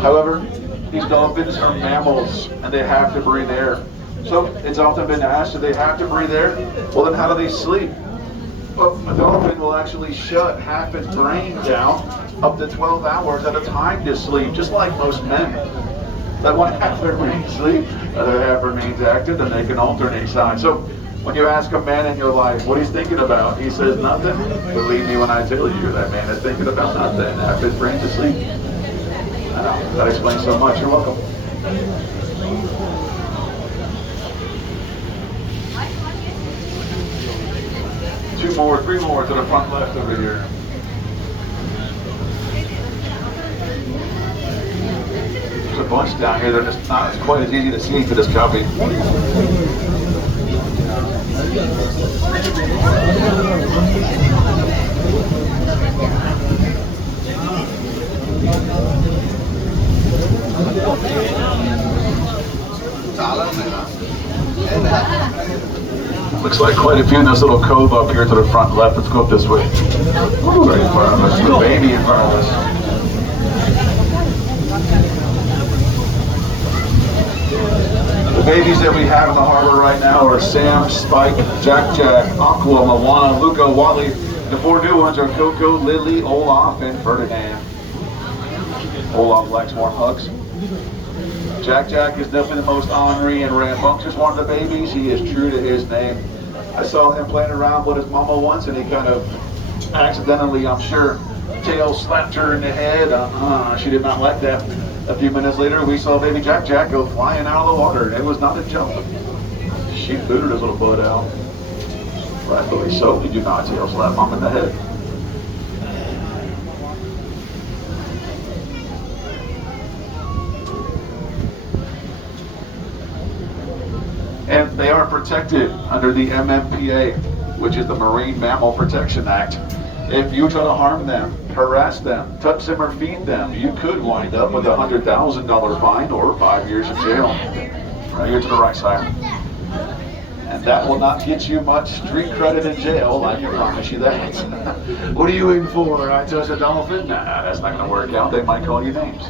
However, these dolphins are mammals and they have to breathe air. So it's often been asked, do they have to breathe air? Well, then how do they sleep? Well, a dolphin will actually shut half its brain down up to 12 hours at a time to sleep, just like most men. That one half their brain asleep, the other half remains active, and they can alternate sides. So when you ask a man in your life what he's thinking about, he says nothing. Believe me when I tell you, that man is thinking about nothing. Half his brain's asleep. I know, that explains so much. You're welcome. Two more, three more to the front left over here. There's a bunch down here. They're just not quite as easy to see for this copy. Looks like quite a few in this little cove up here to the front left. Let's go up this way. Right in front of us. The baby in front of us. The babies that we have in the harbor right now are Sam, Spike, Jack, Aqua, Moana, Luca, Wally. The four new ones are Coco, Lily, Olaf, and Ferdinand. Olaf likes more hugs. Jack is definitely the most ornery and rambunctious one of the babies. He is true to his name. I saw him playing around with his mama once, and he kind of accidentally, I'm sure, tail slapped her in the head. She did not like that. A few minutes later, we saw baby Jack go flying out of the water. It was not a jump. She booted his little butt out. Rightfully so. You do not tail slap mom in the head. And they are protected under the MMPA, which is the Marine Mammal Protection Act. If you try to harm them, harass them, touch them, or feed them, you could wind up with a $100,000 fine or 5 years in jail. Right here to the right side. And that will not get you much street credit in jail, I can promise you that. What are you in for? I touch a dolphin? Nah, that's not going to work out. They might call you names.